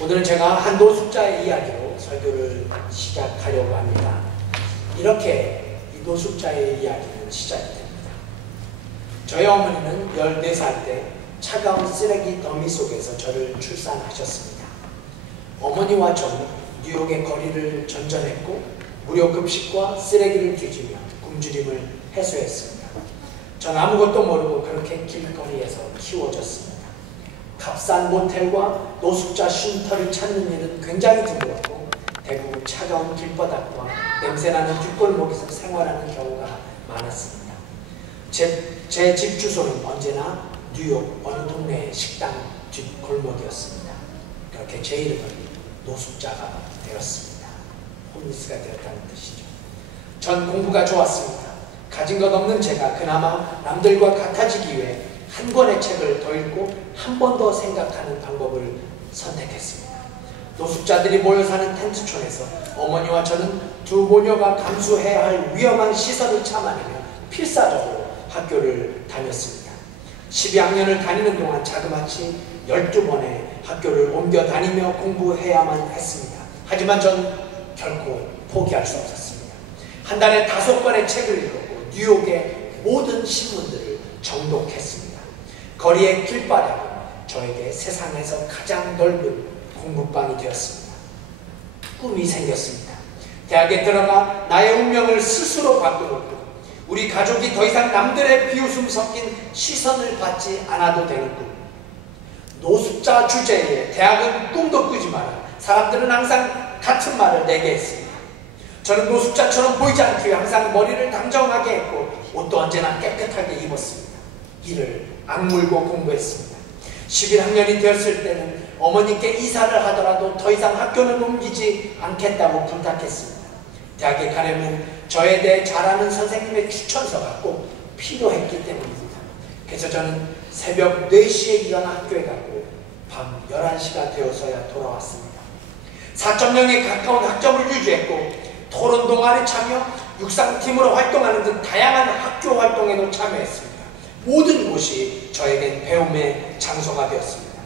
오늘은 제가 한 노숙자의 이야기로 설교를 시작하려고 합니다. 이렇게 이 노숙자의 이야기는 시작이 됩니다. 저희 어머니는 14살 때 차가운 쓰레기 더미 속에서 저를 출산하셨습니다. 어머니와 저는 뉴욕의 거리를 전전했고 무료 급식과 쓰레기를 뒤지며 굶주림을 해소했습니다. 전 아무것도 모르고 그렇게 길거리에서 키워졌습니다. 값싼 모텔과 노숙자 쉼터를 찾는 일은 굉장히 드물었고 대부분 차가운 길바닥과 냄새나는 뒷골목에서 생활하는 경우가 많았습니다. 제 집 주소는 언제나 뉴욕 어느 동네의 식당 뒷골목이었습니다. 그렇게 제 이름은 노숙자가 되었습니다. 홈리스가 되었다는 뜻이죠. 전 공부가 좋았습니다. 가진 것 없는 제가 그나마 남들과 같아지기 위해 한 권의 책을 더 읽고 한 번 더 생각하는 방법을 선택했습니다. 노숙자들이 모여 사는 텐트촌에서 어머니와 저는 두 모녀가 감수해야 할 위험한 시선을 참아내며 필사적으로 학교를 다녔습니다. 12학년을 다니는 동안 자그마치 12번의 학교를 옮겨 다니며 공부해야만 했습니다. 하지만 전 결코 포기할 수 없었습니다. 한 달에 5권의 책을 읽었고 뉴욕의 모든 신문들을 정독했습니다. 거리의 길바닥은 저에게 세상에서 가장 넓은 공부방이 되었습니다. 꿈이 생겼습니다. 대학에 들어가 나의 운명을 스스로 바꾸고 우리 가족이 더 이상 남들의 비웃음 섞인 시선을 받지 않아도 되는 꿈. 노숙자 주제에 대학은 꿈도 꾸지 마라. 사람들은 항상 같은 말을 내게 했습니다. 저는 노숙자처럼 보이지 않기 위해 항상 머리를 단정하게 했고 옷도 언제나 깨끗하게 입었습니다. 이를 악물고 공부했습니다. 11학년이 되었을 때는 어머니께 이사를 하더라도 더 이상 학교는 옮기지 않겠다고 부탁했습니다. 대학에 가려면 저에 대해 잘 아는 선생님의 추천서가 꼭 필요했기 때문입니다. 그래서 저는 새벽 4시에 일어나 학교에 갔고 밤 11시가 되어서야 돌아왔습니다. 4.0에 가까운 학점을 유지했고 토론 동아리 참여, 육상팀으로 활동하는 등 다양한 학교 활동에도 참여했습니다. 모든 곳이 저에겐 배움의 장소가 되었습니다.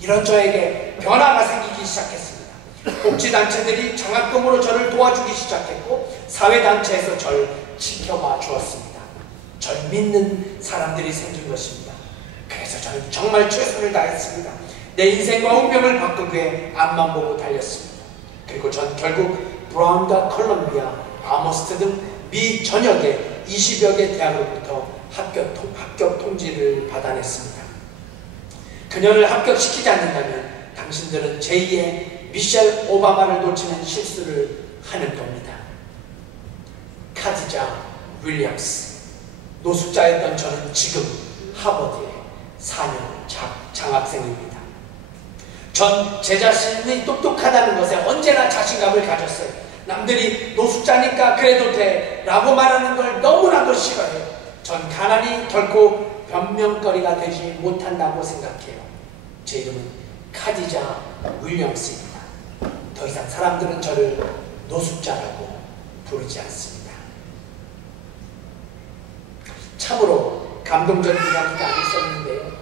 이런 저에게 변화가 생기기 시작했습니다. 복지단체들이 장학금으로 저를 도와주기 시작했고 사회단체에서 저를 지켜봐 주었습니다. 절 믿는 사람들이 생긴 것입니다. 그래서 저는 정말 최선을 다했습니다. 내 인생과 운명을 바꾸기 위해 앞만 보고 달렸습니다. 그리고 전 결국 브라운과 컬럼비아, 아머스트 등 미 전역의 20여 개 대학으로부터 합격 통지를 받아냈습니다. 그녀를 합격시키지 않는다면 당신들은 제2의 미셸 오바마를 놓치는 실수를 하는 겁니다. 카디자 윌리엄스. 노숙자였던 저는 지금 하버드에 4년 장학생입니다. 전 제 자신이 똑똑하다는 것에 언제나 자신감을 가졌어요. 남들이 노숙자니까 그래도 돼 라고 말하는 걸 너무나도 싫어해요. 전 가난이 결코 변명거리가 되지 못한다고 생각해요. 제 이름은 카디자 윌리엄스입니다. 더 이상 사람들은 저를 노숙자라고 부르지 않습니다. 참으로 감동적인 이야기가 아니었는데요.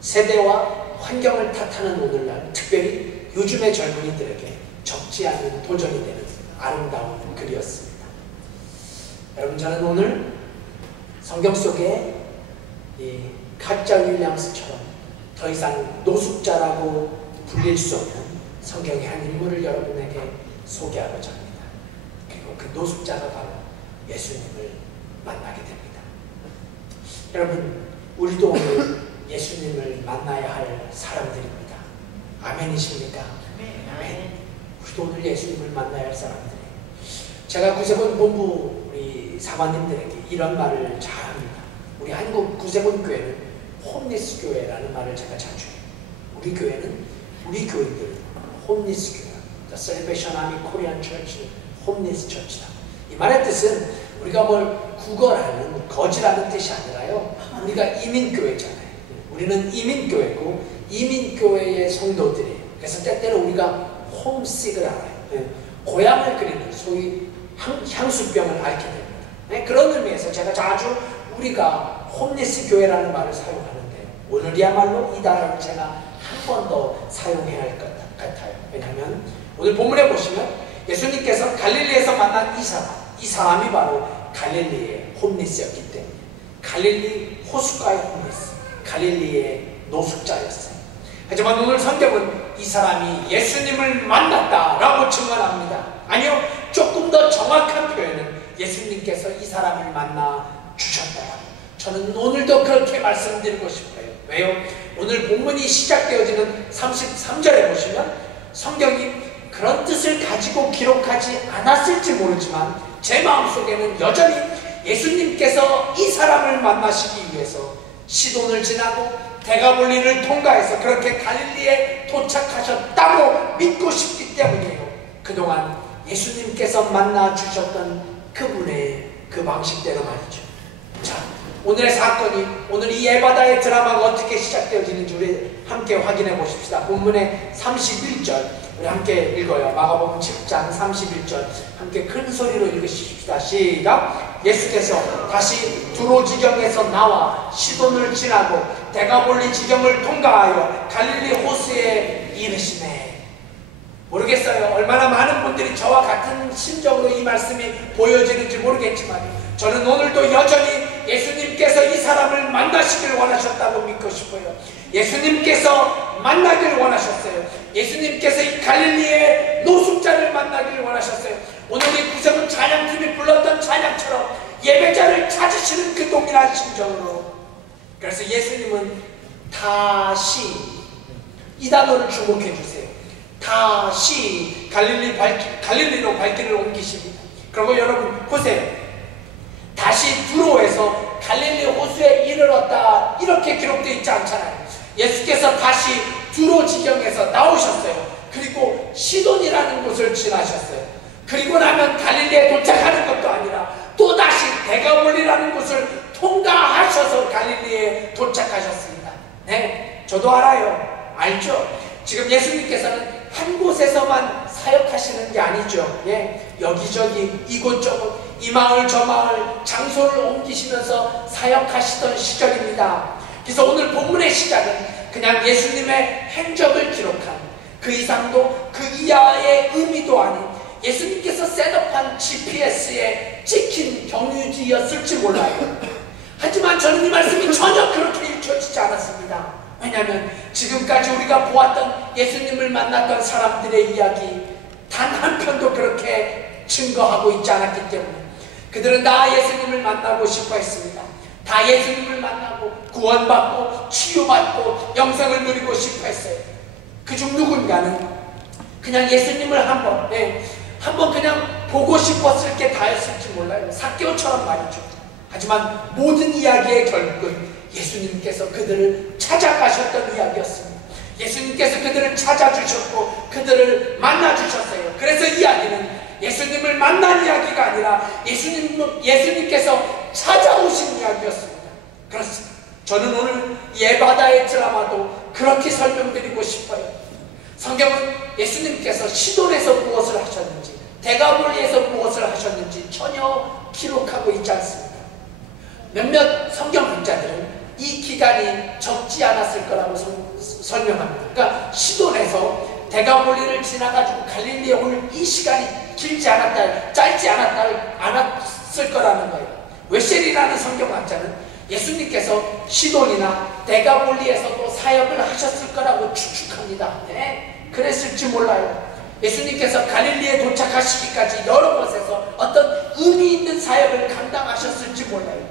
세대와 환경을 탓하는 오늘날 특별히 요즘의 젊은이들에게 적지 않은 도전이 되는 아름다운 글이었습니다. 여러분, 저는 오늘 성경 속에 이 카디자 윌리엄스처럼 더 이상 노숙자라고 불릴 수 없는 성경의 한 인물을 여러분에게 소개하고자 합니다. 그리고 그 노숙자가 바로 예수님을 만나게 됩니다. 여러분, 우리도 오늘 예수님을 만나야 할 사람들입니다. 아멘이십니까? 아멘. 우리도 오늘 예수님을 만나야 할 사람들이에요. 제가 구세군 본부 우리 사관님들에게 이런 말을 잘 합니다. 우리 한국 구세군 교회는 홈리스 교회라는 말을 제가 자주 해요. 우리 교회는 우리 교인들 홈리스 교회, The Salvation Army Korean Church는 홈리스 처치다. 이 말의 뜻은 우리가 뭘 구걸하는 거지라는 뜻이 아니라요. 우리가 이민교회잖아요. 우리는 이민교회고 이민교회의 성도들이에요. 그래서 때때로 우리가 홈식을 알아요. 고향을 그리는 소위 향수병을 앓게 됩니다. 그런 의미에서 제가 자주 우리가 홈리스 교회라는 말을 사용하는데요. 오늘이야말로 이 단어를 제가 한 번 더 사용해야 할 것 같아요. 왜냐하면 오늘 본문에 보시면 예수님께서 갈릴리에서 만난 이 사람이 바로 갈릴리의 홈리스였기 때문에, 갈릴리 호숫가의 홈리스, 갈릴리의 노숙자였어요. 하지만 오늘 성경은 이 사람이 예수님을 만났다라고 증언합니다. 아니요, 조금 더 정확한 표현은 예수님께서 이 사람을 만나 주셨다. 저는 오늘도 그렇게 말씀드리고 싶어요. 왜요? 오늘 본문이 시작되어지는 33절에 보시면 성경이 그런 뜻을 가지고 기록하지 않았을지 모르지만 제 마음속에는 여전히 예수님께서 이 사람을 만나시기 위해서 시돈을 지나고 대가볼리를 통과해서 그렇게 갈릴리에 도착하셨다고 믿고 싶기 때문이에요. 그동안 예수님께서 만나 주셨던 그분의 그 방식대로 말이죠. 자, 오늘의 사건이, 오늘 이 에바다의 드라마가 어떻게 시작되어지는지 우리 함께 확인해 보십시다. 본문의 31절 우리 함께 읽어요. 마가복음 10장 31절 함께 큰 소리로 읽으십시다. 시작. 예수께서 다시 두로 지경에서 나와 시돈을 지나고 대가볼리 지경을 통과하여 갈릴리 호수에 이르시매. 모르겠어요. 얼마나 많은 분들이 저와 같은 심정으로 이 말씀이 보여지는지 모르겠지만 저는 오늘도 여전히 예수님께서 이 사람을 만나시길 원하셨다고 믿고 싶어요. 예수님께서 만나길 원하셨어요. 예수님께서 이 갈릴리의 노숙자를 만나길 원하셨어요. 오늘 이 구세군 찬양팀이 불렀던 찬양처럼 예배자를 찾으시는 그 동일한 심정으로. 그래서 예수님은 다시, 이 단어를 주목해 주세요. 다시 갈릴리로 발길을 옮기십니다. 그리고 여러분 보세요. 다시 두로에서 갈릴리 호수에 이르렀다 이렇게 기록되어 있지 않잖아요. 예수께서 다시 두로 지경에서 나오셨어요. 그리고 시돈이라는 곳을 지나셨어요. 그리고 나면 갈릴리에 도착하는 것도 아니라 또다시 대가볼리라는 곳을 통과하셔서 갈릴리에 도착하셨습니다. 네, 저도 알아요. 알죠? 지금 예수님께서는 한 곳에서만 사역하시는 게 아니죠. 예, 여기저기 이곳저곳 이 마을 저 마을 장소를 옮기시면서 사역하시던 시절입니다. 그래서 오늘 본문의 시작은 그냥 예수님의 행적을 기록한, 그 이상도 그 이하의 의미도 아닌 예수님께서 셋업한 GPS에 찍힌 경유지였을지 몰라요. 하지만 저는 이 말씀이 전혀 그렇게 읽혀지지 않았습니다. 왜냐하면 지금까지 우리가 보았던 예수님을 만났던 사람들의 이야기 단 한 편도 그렇게 증거하고 있지 않았기 때문에 그들은 다 예수님을 만나고 싶어 했습니다. 다 예수님을 만나고 구원받고 치유받고 영생을 누리고 싶어 했어요. 그중 누군가는 그냥 예수님을 한번 그냥 보고 싶었을 게 다였을지 몰라요. 삭개오처럼 말이죠. 하지만 모든 이야기의 결국은 예수님께서 그들을 찾아가셨던 이야기였습니다. 예수님께서 그들을 찾아주셨고 그들을 만나주셨어요. 그래서 이야기는 예수님을 만난 이야기가 아니라 예수님께서 찾아오신 이야기였습니다. 그렇습니다. 저는 오늘 예바다의 드라마도 그렇게 설명드리고 싶어요. 성경은 예수님께서 시돈에서 무엇을 하셨는지, 대가볼리에서 무엇을 하셨는지 전혀 기록하고 있지 않습니다. 몇몇 성경학자들은 이 기간이 적지 않았을 거라고 설명합니다. 그러니까 시돈에서 대가볼리를 지나가지고 갈릴리에 올 이 시간이 길지 않았다, 짧지 않았을 거라는 거예요. 웨셀이라는 성경학자는 예수님께서 시돈이나 대가볼리에서도 사역을 하셨을 거라고 추측합니다. 네, 그랬을지 몰라요. 예수님께서 갈릴리에 도착하시기까지 여러 곳에서 어떤 의미 있는 사역을 감당하셨을지 몰라요.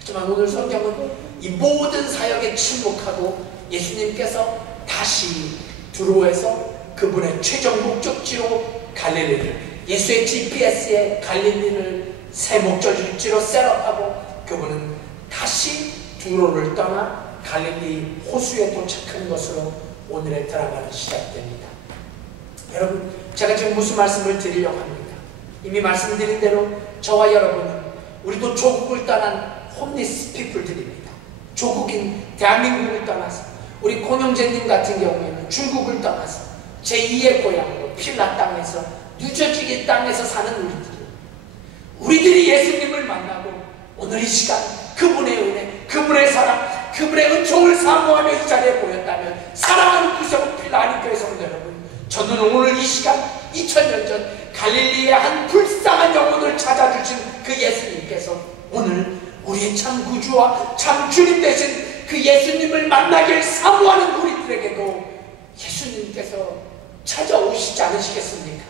하지만 오늘 성경은 이 모든 사역에 침묵하고 예수님께서 다시 두로에서 그분의 최종 목적지로 갈릴리를, 예수의 GPS에 갈릴리를 새 목적지로 셋업하고 그분은 다시 두로를 떠나 갈릴리 호수에 도착한 것으로 오늘의 드라마는 시작됩니다. 여러분, 제가 지금 무슨 말씀을 드리려고 합니까? 이미 말씀드린 대로 저와 여러분은 우리도 조국을 떠난 홈리스 피플들입니다. 조국인 대한민국을 떠나서, 우리 고영재님 같은 경우에는 중국을 떠나서 제2의 고향으로 필라 땅에서, 뉴저지 땅에서 사는 우리들이 예수님을 만나고 오늘 이 시간 그분의 은혜, 그분의 사랑, 그분의 은총을 사모하며 이 자리에 모였다면 사랑하는 구세군 필라 한인교회 성도 여러분, 저는 오늘 이 시간 2000년 전 갈릴리의 한 불쌍한 영혼을 찾아주신 그 예수님께서 오늘 우리의 참 구주와 참 주님 되신 그 예수님을 만나길 사모하는 우리들에게도 예수님께서 찾아오시지 않으시겠습니까?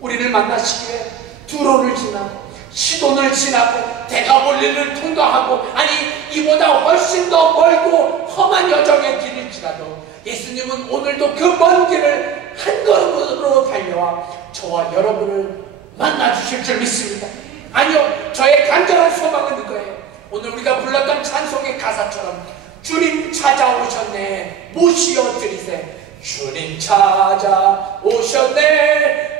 우리를 만나시기 위해 두로를 지나고 시돈을 지나고 대가볼리를 통과하고, 아니 이보다 훨씬 더 멀고 험한 여정의 길일지라도 예수님은 오늘도 그 먼 길을 한 걸음으로 달려와 저와 여러분을 만나주실 줄 믿습니다. 아니요, 저의 간절한 소망은 이거예요. 오늘 우리가 불렀던 찬송의 가사처럼 주님 찾아오셨네 모시어 드리세. 주님 찾아오셨네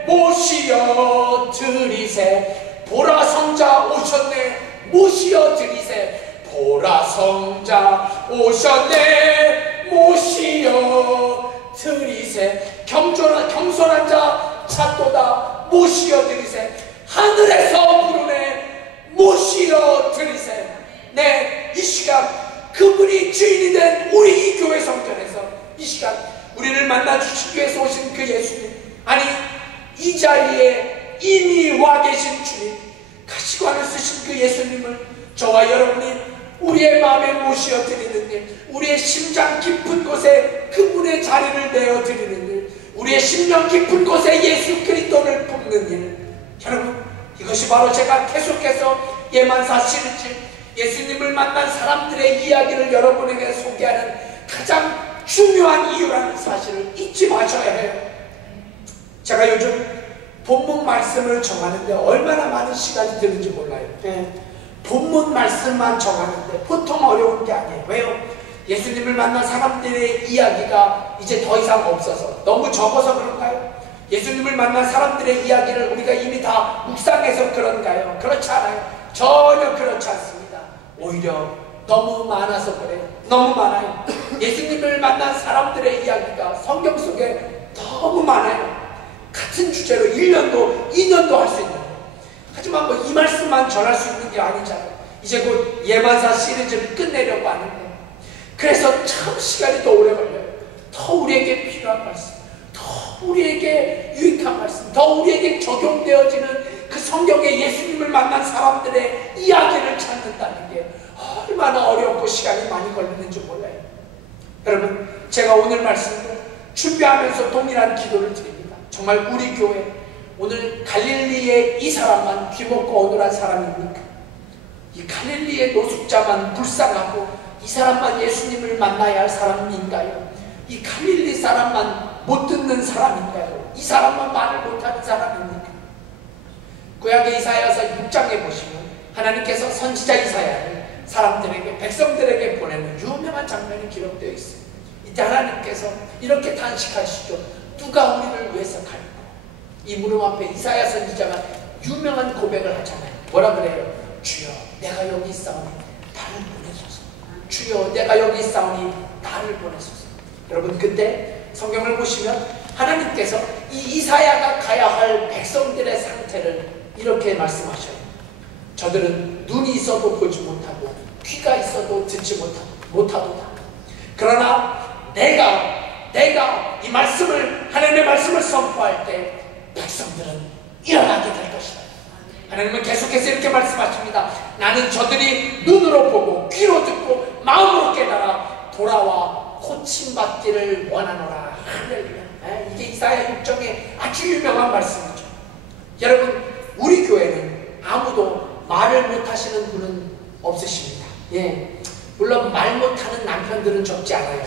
모시어 드리세. 보라 성자 오셨네 모시어 드리세. 보라 성자 오셨네 모시어 드리세. 겸손한 자 찾도다 모시어 드리세. 하늘에서 부르네 모시어 드리세. 네, 이 시간 그분이 주인이 된 우리 이 교회 성전에서 이 시간 우리를 만나 주시기 위해서 오신 그 예수님, 아니 이 자리에 이미 와 계신 주님, 가시관을 쓰신 그 예수님을 저와 여러분이 우리의 마음에 모시어 드리는 일, 우리의 심장 깊은 곳에 그분의 자리를 내어 드리는 일, 우리의 심령 깊은 곳에 예수 그리스도를 품는 일. 여러분, 이것이 바로 제가 계속해서 예만사 시리즈 예수님을 만난 사람들의 이야기를 여러분에게 소개하는 가장 중요한 이유라는 사실을 잊지 마셔야 해요. 제가 요즘 본문 말씀을 정하는데 얼마나 많은 시간이 드는지 몰라요. 본문 말씀만 정하는데 보통 어려운 게 아니에요. 왜요? 예수님을 만난 사람들의 이야기가 이제 더 이상 없어서, 너무 적어서 그런가요? 예수님을 만난 사람들의 이야기를 우리가 이미 다 묵상해서 그런가요? 그렇지 않아요. 전혀 그렇지 않습니다. 오히려 너무 많아서 그래요. 너무 많아요. 예수님을 만난 사람들의 이야기가 성경 속에 너무 많아요. 같은 주제로 1년도 2년도 할 수 있는 거예요. 하지만 뭐 이 말씀만 전할 수 있는 게 아니잖아요. 이제 곧 예만사 시리즈를 끝내려고 하는데, 그래서 참 시간이 더 오래 걸려요. 더 우리에게 필요한 말씀, 더 우리에게 유익한 말씀, 더 우리에게 적용되어지는 그 성경의 예수님을 만난 사람들의 이야기를 찾는다는 게 얼마나 어렵고 시간이 많이 걸리는지 몰라요. 여러분, 제가 오늘 말씀도 준비하면서 동일한 기도를 드립니다. 정말 우리 교회 오늘 갈릴리의 이 사람만 귀먹고 어눌한 사람입니까? 이 갈릴리의 노숙자만 불쌍하고 이 사람만 예수님을 만나야 할 사람인가요? 이 갈릴리 사람만 못 듣는 사람인가요? 이 사람만 말을 못하는 사람입니까? 구약의 이사야서 6장에 보시면 하나님께서 선지자 이사야를 사람들에게, 백성들에게 보내는 유명한 장면이 기록되어 있어요. 이때 하나님께서 이렇게 단식하시죠. 누가 우리를 위해서 갈까? 이 무릎 앞에 이사야 선지자가 유명한 고백을 하잖아요. 뭐라 그래요? 주여 내가 여기 있사오니 나를 보내소서. 주여 내가 여기 있사오니 나를 보내소서. 여러분, 그때 성경을 보시면 하나님께서 이 이사야가 가야 할 백성들의 상태를 이렇게 말씀하셔요. 저들은 눈이 있어도 보지 못하고 귀가 있어도 듣지 못하도다. 그러나 내가 이 말씀을, 하나님의 말씀을 선포할 때 백성들은 일어나게 될 것이다. 하나님은 계속해서 이렇게 말씀하십니다. 나는 저들이 눈으로 보고 귀로 듣고 마음으로 깨달아 돌아와 고침받기를 원하노라. 할렐루야. 이게 이사야 6장의 아주 유명한 말씀이죠. 여러분, 우리 교회는 아무도 말을 못하시는 분은 없으십니다. 물론 말 못하는 남편들은 적지 않아요.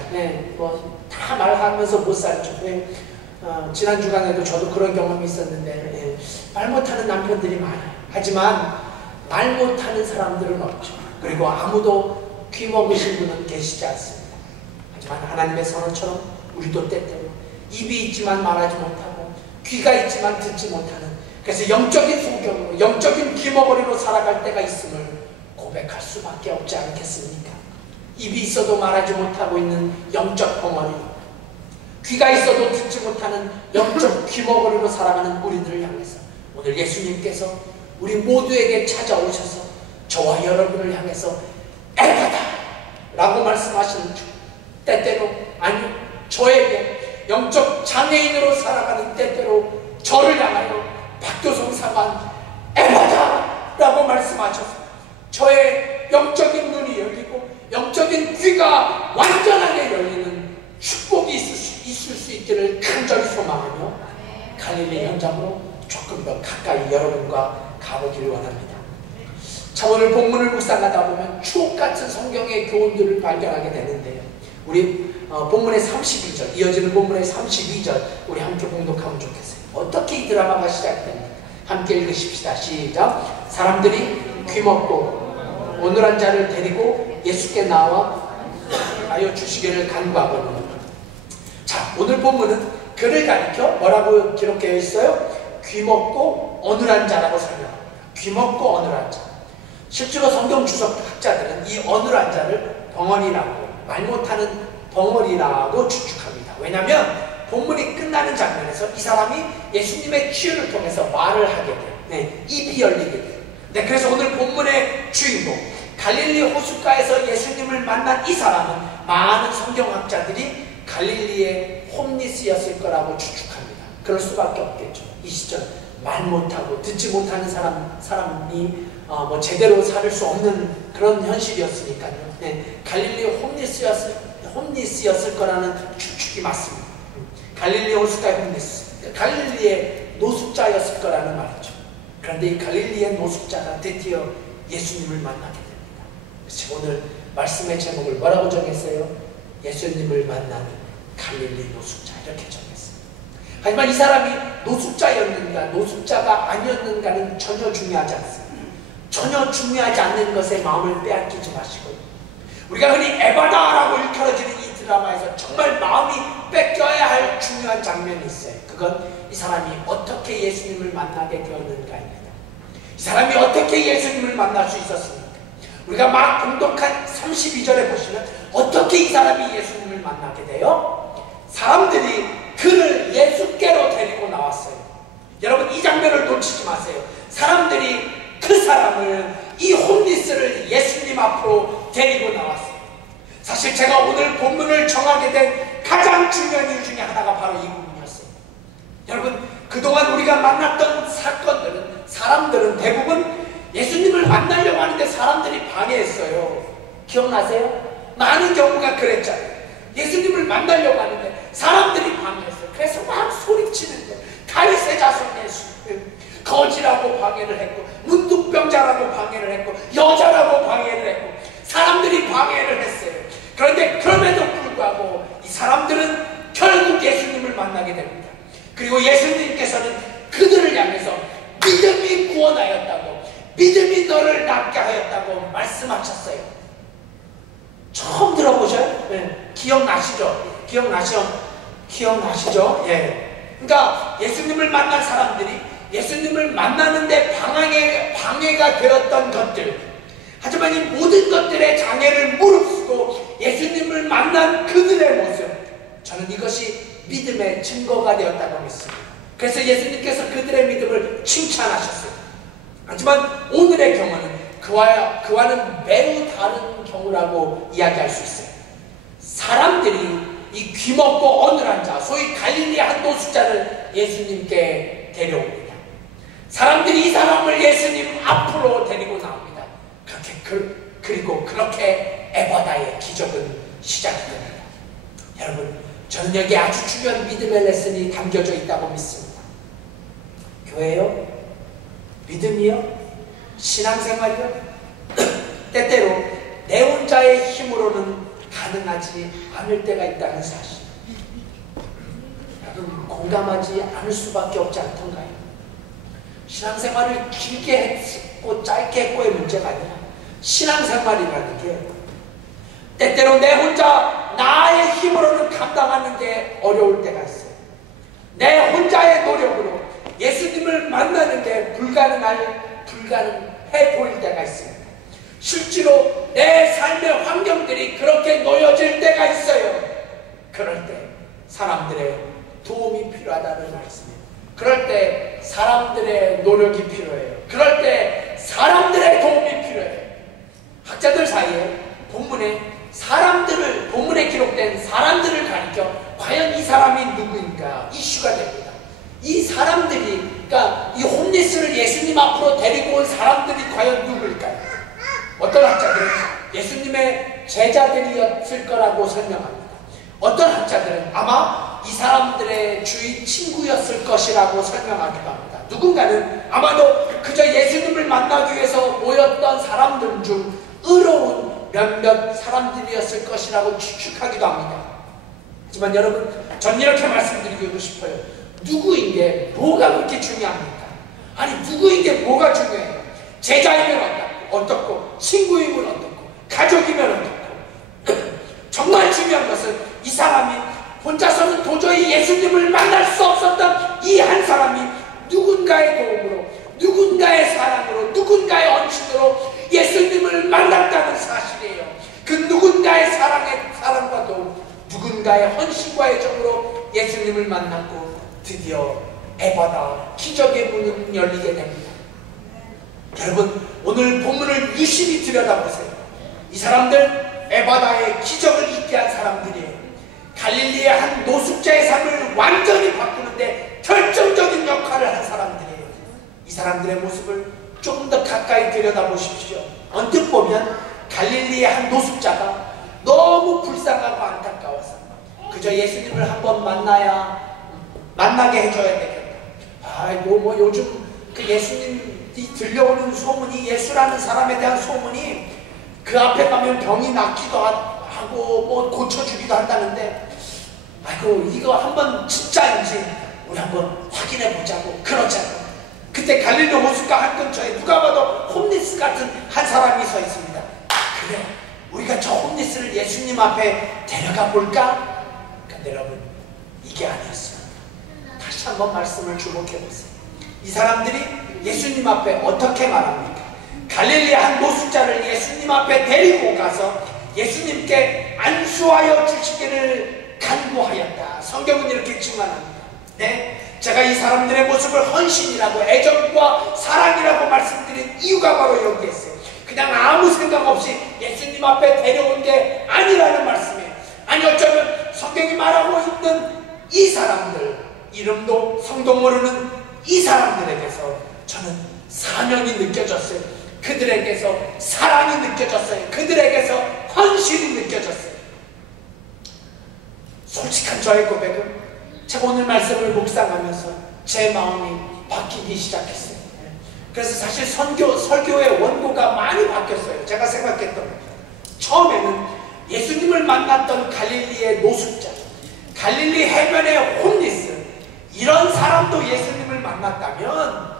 다 말하면서 못 살죠. 지난 주간에도 저도 그런 경험이 있었는데, 말 못하는 남편들이 많아요. 하지만 말 못하는 사람들은 없죠. 그리고 아무도 귀 먹으신 분은 계시지 않습니다. 하지만 하나님의 선언처럼 우리도 때때로 입이 있지만 말하지 못하고 귀가 있지만 듣지 못하는, 그래서 영적인 소경으로, 영적인 귀머거리로 살아갈 때가 있음을 고백할 수밖에 없지 않겠습니까? 입이 있어도 말하지 못하고 있는 영적 벙어리, 귀가 있어도 듣지 못하는 영적 귀머거리로 살아가는 우리들을 향해서 오늘 예수님께서 우리 모두에게 찾아오셔서 저와 여러분을 향해서 에바다 라고 말씀하시는 중, 때때로 아니 저에게 영적 장애인으로 살아가는 때때로 저를 향하여 박교성 사관 에바다 라고 말씀하셔서 저의 영적인 눈이 열리고 영적인 귀가 완전하게 열리는 축복이 있을 수 있기를 간절히 소망하며 갈릴리 현장으로 조금 더 가까이 여러분과 가보기를 원합니다. 참 오늘 본문을 묵상하다 보면 추억같은 성경의 교훈들을 발견하게 되는데요. 우리 본문의 32절, 이어지는 본문의 32절 우리 함께 공독하면 좋겠어요. 어떻게 이 드라마가 시작됩니까? 함께 읽으십시다. 시작. 사람들이 귀먹고 오늘한 자를 데리고 예수께 나와 하여 주시기를 간구하거든요. 자, 오늘 본문은 그를 가리켜 뭐라고 기록되어 있어요? 귀먹고 어눌한 자라고 설명합니다. 귀먹고 어눌한 자. 실제로 성경 주석학자들은 이 어눌한 자를 벙어리라고, 말 못하는 벙어리라고 추측합니다. 왜냐하면 본문이 끝나는 장면에서 이 사람이 예수님의 치유를 통해서 말을 하게 돼요. 입이 열리게 돼요. 그래서 오늘 본문의 주인공, 갈릴리 호숫가에서 예수님을 만난 이 사람은 많은 성경학자들이 갈릴리의 홈리스였을 거라고 추측합니다. 그럴 수밖에 없겠죠. 이 시절 말 못하고 듣지 못하는 사람이 제대로 살 수 없는 그런 현실이었으니까요. 갈릴리 홈리스였을 거라는 추측이 맞습니다. 갈릴리 호숫가의 홈리스, 갈릴리의 노숙자였을 거라는 말이죠. 그런데 이 갈릴리의 노숙자가 드디어 예수님을 만나게 됩니다. 그래서 오늘 말씀의 제목을 뭐라고 정했어요? 예수님을 만나는 갈릴리 노숙자, 이렇게 정했어요. 하지만 이 사람이 노숙자였는가 노숙자가 아니었는가는 전혀 중요하지 않습니다. 전혀 중요하지 않는 것에 마음을 빼앗기지 마시고, 우리가 흔히 에바다라고 일컬어지는 이 드라마에서 정말 마음이 뺏겨야 할 중요한 장면이 있어요. 그건 이 사람이 어떻게 예수님을 만나게 되었는가입니다. 이 사람이 어떻게 예수님을 만날 수 있었습니까? 우리가 막 공독한 32절에 보시면 어떻게 이 사람이 예수님을 만나게 돼요? 사람들이 그를 예수께로 데리고 나왔어요. 여러분, 이 장면을 놓치지 마세요. 사람들이 그 사람을, 이 홈리스를 예수님 앞으로 데리고 나왔어요. 사실 제가 오늘 본문을 정하게 된 가장 중요한 이유 중에 하나가 바로 이 부분이었어요. 여러분, 그동안 우리가 만났던 사람들은 대부분 예수님을 만나려고 하는데 사람들이 방해했어요. 기억나세요? 많은 경우가 그랬잖아요. 예수님을 만나려고 하는데 사람들이 방해했어요. 그래서 막 소리치는 거예요. 다윗의 자손 예수, 거지라고 방해를 했고, 문둥병자라고 방해를 했고, 여자라고 방해를 했고, 사람들이 방해를 했어요. 그런데 그럼에도 불구하고 이 사람들은 결국 예수님을 만나게 됩니다. 그리고 예수님께서는 그들을 향해서 믿음이 구원하였다고, 믿음이 너를 낫게 하였다고 말씀하셨어요. 처음 들어보셔요? 기억나시죠? 기억나시죠? 그러니까 예수님을 만난 사람들이 예수님을 만나는데 방해가 되었던 것들, 하지만 이 모든 것들의 장애를 무릅쓰고 예수님을 만난 그들의 모습, 저는 이것이 믿음의 증거가 되었다고 믿습니다. 그래서 예수님께서 그들의 믿음을 칭찬하셨어요. 하지만 오늘의 경우는 그와는 매우 다른 경우라고 이야기할 수 있어요. 사람들이 이 귀먹고 어눌한 자, 소위 갈릴리 한 노숙자를 예수님께 데려옵니다. 사람들이 이 사람을 예수님 앞으로 데리고 나옵니다. 그리고 그렇게 에바다의 기적은 시작이 됩니다. 여러분, 저는 여기 아주 중요한 믿음의 레슨이 담겨져 있다고 믿습니다. 교회요? 믿음이요? 신앙생활이요? 때때로 내 혼자의 힘으로는 가능하지 않을 때가 있다는 사실, 여러분 공감하지 않을 수밖에 없지 않던가요? 신앙생활을 길게 했고 짧게 했고의 문제가 아니라 신앙생활이라는 게 때때로 내 혼자 나의 힘으로는 감당하는 게 어려울 때가 있어요. 내 혼자의 노력으로 예수님을 만나는 게 불가능해 보일 때가 있습니다. 실제로 내 삶의 환경들이 그렇게 놓여질 때가 있어요. 그럴 때 사람들의 도움이 필요하다는 말씀이에요. 그럴 때 사람들의 노력이 필요해요. 그럴 때 사람들의 도움이 필요해요. 학자들 사이에 본문에 기록된 사람들을 가리켜 과연 이 사람이 누구인가 이슈가 됩니다. 이 사람들이, 그러니까 이 홈리스를 예수님 앞으로 데리고 온 사람들이 과연 누구일까요? 어떤 학자들은 예수님의 제자들이었을 거라고 설명합니다. 어떤 학자들은 아마 이 사람들의 주위 친구였을 것이라고 설명하기도 합니다. 누군가는 아마도 그저 예수님을 만나기 위해서 모였던 사람들 중 의로운 몇몇 사람들이었을 것이라고 추측하기도 합니다. 하지만 여러분, 전 이렇게 말씀드리고 싶어요. 누구인 게 뭐가 그렇게 중요합니까? 아니, 누구인 게 뭐가 중요해요? 제자이면 어떻고, 친구이면 어떻고, 가족이면 어떻고. 정말 중요한 것은 이 사람이 혼자서는 도저히 예수님을 만날 수 없었던 이 한 사람이 누군가의 도움으로, 누군가의 사랑으로, 누군가의 언신으로 예수님을 만났다는 사실이에요. 그 누군가의 사랑과 도움, 누군가의 헌신과 애정으로 예수님을 만났고 드디어 에바다, 기적의 문은 열리게 됩니다. 여러분, 오늘 본문을 유심히 들여다보세요. 이 사람들 에바다의 기적을 있게 한 사람들이에요. 갈릴리의 한 노숙자의 삶을 완전히 바꾸는데 결정적인 역할을 한 사람들이에요. 이 사람들의 모습을 조금 더 가까이 들여다보십시오. 언뜻 보면 갈릴리의 한 노숙자가 너무 불쌍하고 안타까워서 그저 예수님을 한번 만나게 해줘야 되겠다. 아이고, 요즘 그 예수님이 들려오는 소문이, 예수라는 사람에 대한 소문이 그 앞에 가면 병이 낫기도 하고 고쳐주기도 한다는데, 아이고, 이거 한번 진짜인지 우리 한번 확인해 보자고 그러자고. 그때 갈릴리 호숫가 한 근처에 누가 봐도 홈리스 같은 한 사람이 서 있습니다. 그래, 우리가 저 홈리스를 예수님 앞에 데려가 볼까? 근데 여러분, 이게 아니었어요. 다시 한번 말씀을 주목해 보세요. 이 사람들이 예수님 앞에 어떻게 말합니까? 갈릴리 한 노숙자를 예수님 앞에 데리고 가서 예수님께 안수하여 주시기를 간구하였다. 성경은 이렇게 증언합니다. 네, 제가 이 사람들의 모습을 헌신이라고, 애정과 사랑이라고 말씀드린 이유가 바로 여기에 있어요. 그냥 아무 생각 없이 예수님 앞에 데려온 게 아니라는 말씀이에요. 아니, 어쩌면 성경이 말하고 있는 이 사람들, 이름도 성도 모르는 이 사람들에게서 저는 사명이 느껴졌어요. 그들에게서 사랑이 느껴졌어요. 그들에게서 헌신이 느껴졌어요. 솔직한 저의 고백은 제가 오늘 말씀을 묵상하면서 제 마음이 바뀌기 시작했어요. 그래서 사실 설교의 원고가 많이 바뀌었어요. 제가 생각했던 것. 처음에는 예수님을 만났던 갈릴리의 노숙자, 갈릴리 해변의 홈리스, 이런 사람도 예수님을 만났다면,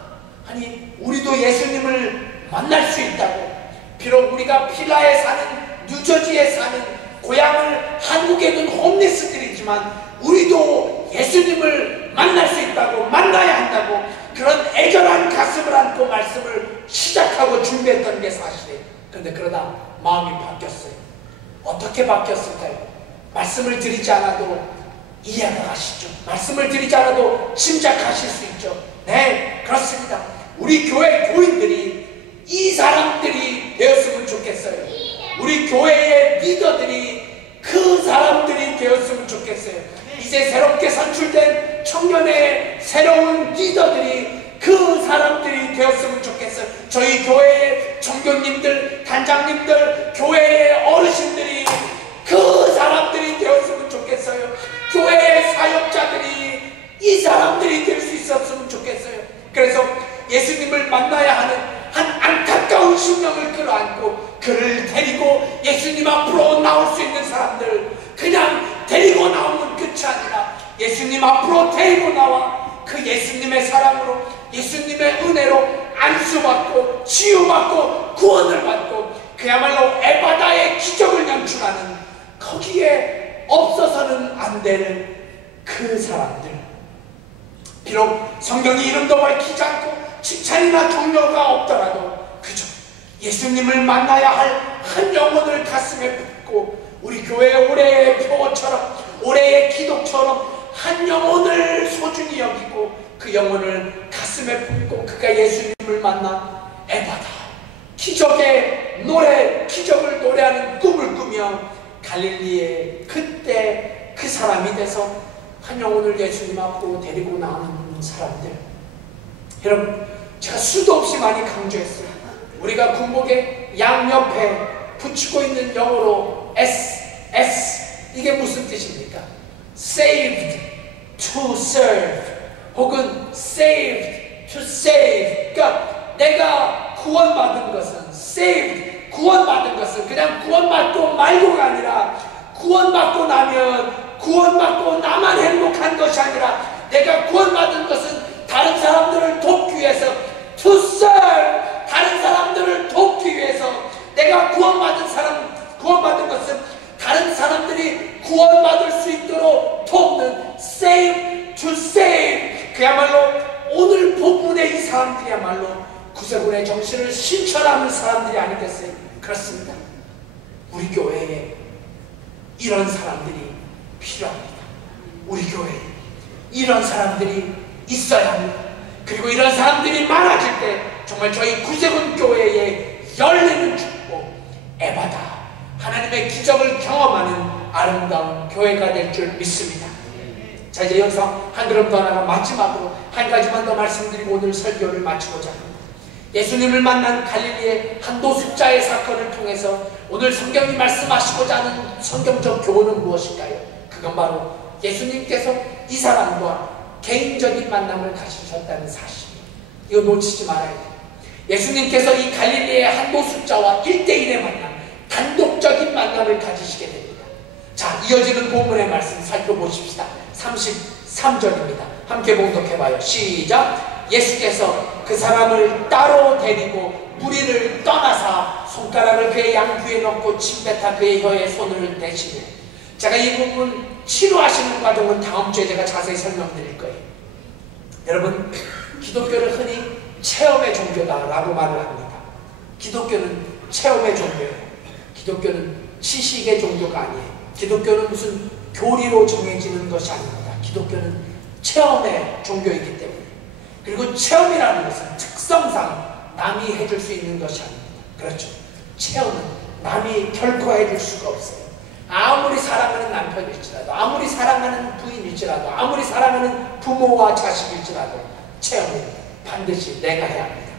아니, 우리도 예수님을 만날 수 있다고. 비록 우리가 필라에 사는, 뉴저지에 사는, 고향을 한국에 둔 홈리스들이지만 우리도 예수님을 만날 수 있다고, 만나야 한다고, 그런 애절한 가슴을 안고 말씀을 시작하고 준비했던 게 사실이에요. 그런데 그러다 마음이 바뀌었어요. 어떻게 바뀌었을까요? 말씀을 드리지 않아도 이해가 가시죠. 말씀을 드리지 않아도 짐작하실 수 있죠. 네, 그렇습니다. 우리 교회 교인들이 이 사람들이 되었으면 좋겠어요. 우리 교회의 리더들이 그 사람들이 되었으면 좋겠어요. 이제 새롭게 선출된 청년의 새로운 리더들이 그 사람들이 되었으면 좋겠어요. 저희 교회의 종교님들, 단장님들, 교회의 어르신들이 그 사람들이 되었으면 좋겠어요. 교회의 사역자들이 이 사람들이 될 수 있었으면 좋겠어요. 그래서 예수님을 만나야 하는 한 안타까운 심령을 끌어안고 그를 데리고 예수님 앞으로 나올 수 있는 사람들, 그냥 데리고 나오는 끝이 아니라 예수님 앞으로 데리고 나와 그 예수님의 사랑으로, 예수님의 은혜로 안수받고 치유받고 구원을 받고 그야말로 에바다의 기적을 연출하는, 거기에 없어서는 안 되는 그 사람들. 비록 성경이 이름도 밝히지 않고 칭찬이나 격려가 없더라도 그저 예수님을 만나야 할 한 영혼을 가슴에 품고, 우리 교회의 올해의 표어처럼, 올해의 기도처럼 한 영혼을 소중히 여기고 그 영혼을 가슴에 품고 그가 예수님을 만나 에바다, 기적의 노래, 기적을 노래하는 꿈을 꾸며 갈릴리에 그때 그 사람이 돼서 한 영혼을 예수님 앞으로 데리고 나오는 사람들. 여러분, 제가 수도 없이 많이 강조했어요. 우리가 군복의 양옆에 붙이고 있는 영어로 S, 이게 무슨 뜻입니까? Saved to serve, 혹은 saved to save. 그러니까 내가 구원받은 것은, saved, 구원받은 것은 그냥 구원받고 말고가 아니라, 구원받고 나면 구원받고 나만 행복한 것이 아니라, 내가 구원받은 것은 다른 사람들을 돕기 위해서, to serve, 다른 사람들을 돕기 위해서. 내가 구원받은 것은 다른 사람들이 구원받을 수 있도록 돕는, save to save. 그야말로 오늘 본문의 이 사람들이야말로 구세군의 정신을 실천하는 사람들이 아니겠어요? 그렇습니다. 우리 교회에 이런 사람들이 필요합니다. 우리 교회에 이런 사람들이 있어야 합니다. 그리고 이런 사람들이 많아질 때 정말 저희 구세군 교회에 열리는 축복, 에바다, 하나님의 기적을 경험하는 아름다운 교회가 될 줄 믿습니다. 자, 이제 여기서 한 걸음 더 나가 마지막으로 한 가지만 더 말씀드리고 오늘 설교를 마치고자 합니다. 예수님을 만난 갈릴리의 한 노숙자의 사건을 통해서 오늘 성경이 말씀하시고자 하는 성경적 교훈은 무엇일까요? 그건 바로 예수님께서 이 사람과 개인적인 만남을 가지셨다는 사실이에요. 이거 놓치지 말아야 돼요. 예수님께서 이 갈릴리의 한 노숙자와 1대1의 만남, 단독적인 만남을 가지시게 됩니다. 자, 이어지는 본문의 말씀 살펴보십시다. 33절입니다. 함께 봉독해봐요. 시작. 예수께서 그 사람을 따로 데리고 무리를 떠나사 손가락을 그의 양귀에 넣고 침뱉어 그의 혀에 손을 대시며. 제가 이 부분 치료하시는 과정은 다음 주에 제가 자세히 설명드릴 거예요. 여러분, 기독교를 흔히 체험의 종교다라고 말을 합니다. 기독교는 체험의 종교예요. 기독교는 지식의 종교가 아니에요. 기독교는 무슨 교리로 정해지는 것이 아닙니다. 기독교는 체험의 종교이기 때문에. 그리고 체험이라는 것은 특성상 남이 해줄 수 있는 것이 아닙니다. 그렇죠. 체험은 남이 결코 해줄 수가 없어요. 아무리 사랑하는 남편일지라도, 아무리 사랑하는 부인일지라도, 아무리 사랑하는 부모와 자식일지라도 체험은 반드시 내가 해야 합니다.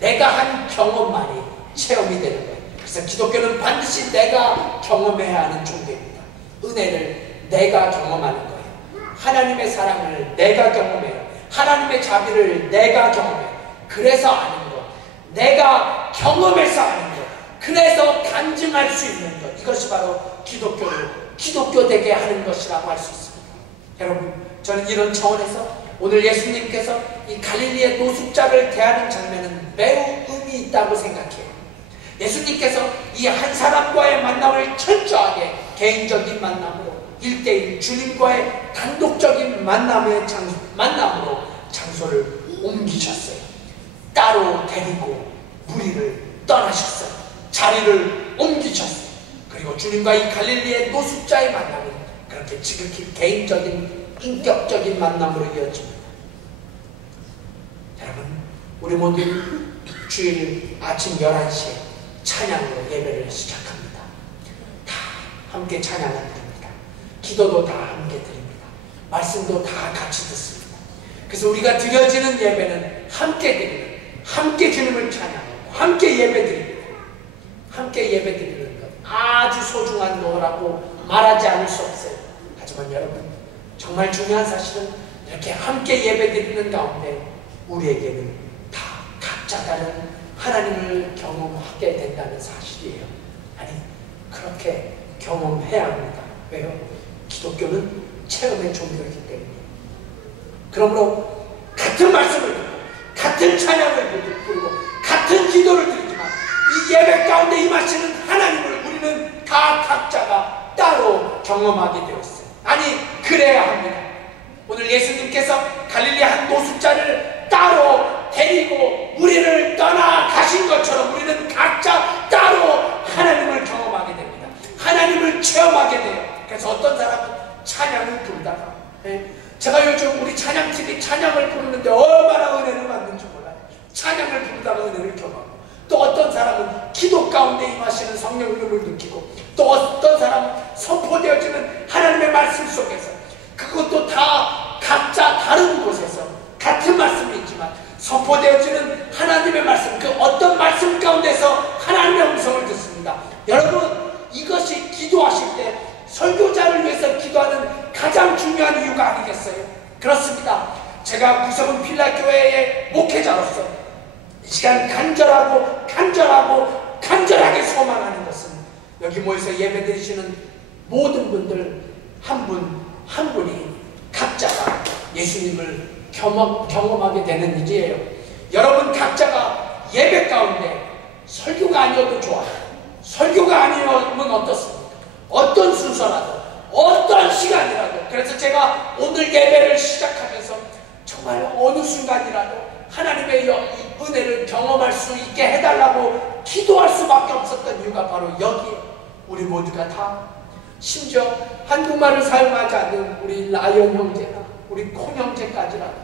내가 한 경험만이 체험이 되는 거예요. 그래서 기독교는 반드시 내가 경험해야 하는 종교입니다. 은혜를 내가 경험하는 거예요. 하나님의 사랑을 내가 경험해요. 하나님의 자비를 내가 경험해요. 그래서 아는 것, 내가 경험해서 아는 것, 그래서 간증할 수 있는 것, 이것이 바로 기독교를 기독교되게 하는 것이라고 할 수 있습니다. 여러분, 저는 이런 차원에서 오늘 예수님께서 이 갈릴리의 노숙자를 대하는 장면은 매우 의미 있다고 생각해요. 예수님께서 이 한 사람과의 만남을 철저하게 개인적인 만남으로, 1대1 주님과의 단독적인 만남으로 장소를 옮기셨어요. 따로 데리고 무리를 떠나셨어요. 자리를 옮기셨어요. 그리고 주님과 이 갈릴리의 노숙자의 만남은 그렇게 지극히 개인적인 인격적인 만남으로 이어집니다. 여러분, 우리 모두 주일 아침 11시에 찬양으로 예배를 시작합니다. 다 함께 찬양을 드립니다. 기도도 다 함께 드립니다. 말씀도 다 같이 듣습니다. 그래서 우리가 드려지는 예배는 함께 드리는, 함께 주님을 찬양하고 함께 예배 드립니다. 함께 예배 드리는 것 아주 소중한 거라고 말하지 않을 수 없어요. 하지만 여러분, 정말 중요한 사실은 이렇게 함께 예배 드리는 가운데 우리에게는 다 각자 다른 하나님을 경험하게 된다는 사실이에요. 아니, 그렇게 경험해야 합니다. 왜요? 기독교는 체험의 종교이기 때문에. 그러므로 같은 말씀을 듣고 같은 찬양을 부르고 같은 기도를 드리지만 이 예배 가운데 임하시는 하나님을 우리는 다 각자가 따로 경험하게 되었어요. 아니, 그래야 합니다. 오늘 예수님께서 갈릴리 한 노숙자를 따로 데리고 우리를 떠나 가신 것처럼 우리는 각자 따로 하나님을 경험하게 됩니다. 하나님을 체험하게 돼요. 그래서 어떤 사람은 찬양을 부르다가, 제가 요즘 우리 찬양팀이 찬양을 부르는데 얼마나 은혜를 받는지 몰라요. 찬양을 부르다가 은혜를 경험하고, 또 어떤 사람은 기도 가운데 임하시는 성령의 힘을 느끼고, 또 어떤 사람은 선포되어지는 하나님의 말씀 속에서, 그것도 다 각자 다른 곳에서 선포되어지는 하나님의 말씀, 그 어떤 말씀 가운데서 하나님의 음성을 듣습니다. 여러분, 이것이 기도하실 때 설교자를 위해서 기도하는 가장 중요한 이유가 아니겠어요? 그렇습니다. 제가 구석은 필라교회의 목회자로서 이 시간 간절하게 소망하는 것은 여기 모여서 예배드리시는 모든 분들 한 분 한 분이 각자가 예수님을 경험하게 되는 일이에요. 여러분 각자가 예배 가운데 설교가 아니어도 좋아요. 설교가 아니면 어떻습니까? 어떤 순서라도 어떤 시간이라도. 그래서 제가 오늘 예배를 시작하면서 정말 어느 순간이라도 하나님의 은혜를 경험할 수 있게 해달라고 기도할 수밖에 없었던 이유가 바로 여기에 우리 모두가 다, 심지어 한국말을 사용하지 않는 우리 라이언 형제나 우리 콩 형제까지라도,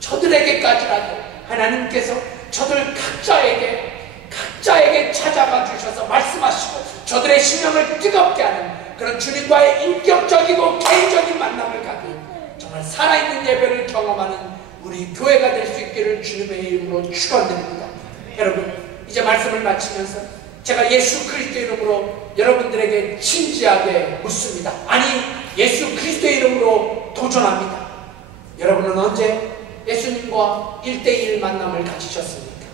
저들에게까지라도 하나님께서 저들 각자에게 찾아가 주셔서 말씀하시고 저들의 심령을 뜨겁게 하는 그런 주님과의 인격적이고 개인적인 만남을 가진 정말 살아있는 예배를 경험하는 우리 교회가 될 수 있기를 주님의 이름으로 축원드립니다. 여러분, 이제 말씀을 마치면서 제가 예수 그리스도 이름으로 여러분들에게 진지하게 묻습니다. 아니, 예수 그리스도 이름으로 도전합니다. 여러분은 언제 예수님과 1대1 만남을 가지셨습니까?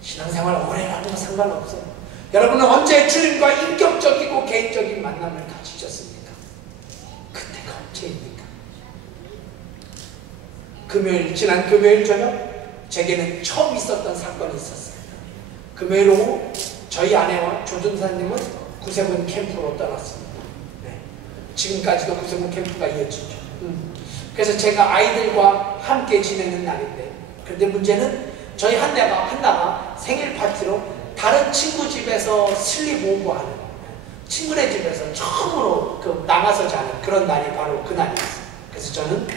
신앙생활 오래라도 상관없어요. 여러분은 언제 주님과 인격적이고 개인적인 만남을 가지셨습니까? 그때가 언제입니까? 지난 금요일 저녁 제게는 처음 있었던 사건이 있었어요. 금요일 오후 저희 아내와 조준사님은 구세군 캠프로 떠났습니다. 네. 지금까지도 구세군 캠프가 이어지죠. 그래서 제가 아이들과 함께 지내는 날인데, 그런데 문제는 저희 한나가 생일 파티로 다른 친구 집에서 슬립 오버하는, 친구네 집에서 처음으로 나가서 자는 그런 날이 바로 그날이었어요. 그래서 저는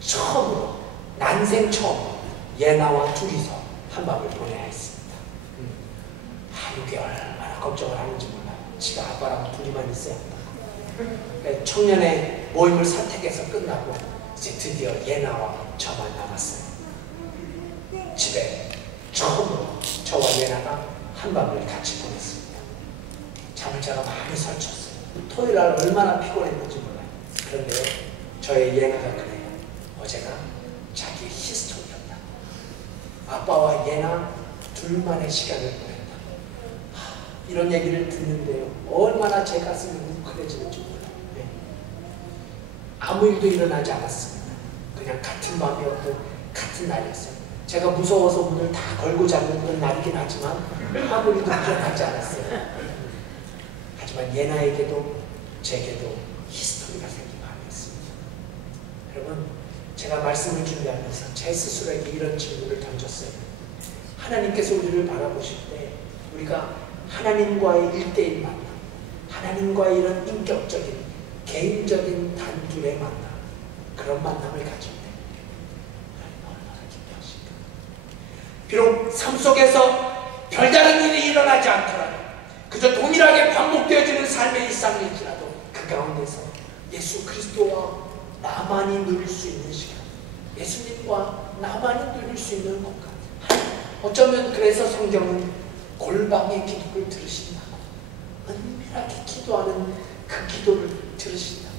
처음으로, 난생 처음 예나와 둘이서 한밤을 보내야 했습니다. 이게 얼마나 걱정을 하는지 몰라요. 지가 아빠랑 둘이만 있어야 한다고. 청년의 모임을 선택해서 끝나고 이제 드디어 예나와 저만 남았어요. 집에 처음으로 저와 예나가 한밤을 같이 보냈습니다. 잠을 제가 많이 설쳤어요. 토요일날 얼마나 피곤했는지 몰라요. 그런데요, 저의 예나가 그래요. 어제가 자기의 히스토리였다. 아빠와 예나 둘만의 시간을 보냈다. 이런 얘기를 듣는데요, 얼마나 제 가슴이 뭉클해지는지 몰라요. 네. 아무 일도 일어나지 않았습니다. 그냥 같은 밤이었고 같은 날이었어요. 제가 무서워서 문을 다 걸고 자는 그런 날이긴 하지만 아무 일도 일어나지 않았어요. 하지만 예나에게도 제게도 히스토리가 생긴 밤이었습니다. 여러분, 제가 말씀을 준비하면서 제 스스로에게 이런 질문을 던졌어요. 하나님께서 우리를 바라보실 때 우리가 하나님과의 1대1 만남, 하나님과의 이런 인격적인 개인적인 단둘의 만남, 그런 만남을 가질 때 얼마나 기뻐하실까. 비록 삶 속에서 별다른 일이 일어나지 않더라도, 그저 동일하게 반복되어지는 삶의 일상일지라도 그 가운데서 예수 그리스도와 나만이 누릴 수 있는 시간, 예수님과 나만이 누릴 수 있는 공간. 어쩌면 그래서 성경은 골방의 기도를 들으신다고, 은밀하게 기도하는 그 기도를 들으신다고,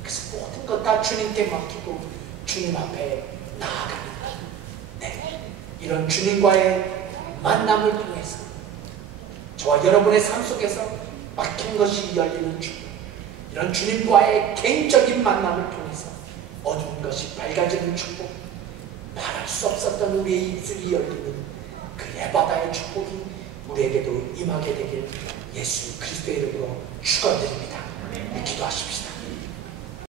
그래서 모든 것 다 주님께 맡기고 주님 앞에 나아갑니다. 네, 이런 주님과의 만남을 통해서 저와 여러분의 삶 속에서 막힌 것이 열리는 축복, 이런 주님과의 개인적인 만남을 통해서 어두운 것이 밝아지는 축복, 말할 수 없었던 우리의 입술이 열리는 그 예바다의 축복이 우리에게도 임하게 되길 예수 그리스도의 이름으로 축원드립니다. 기도하십시다.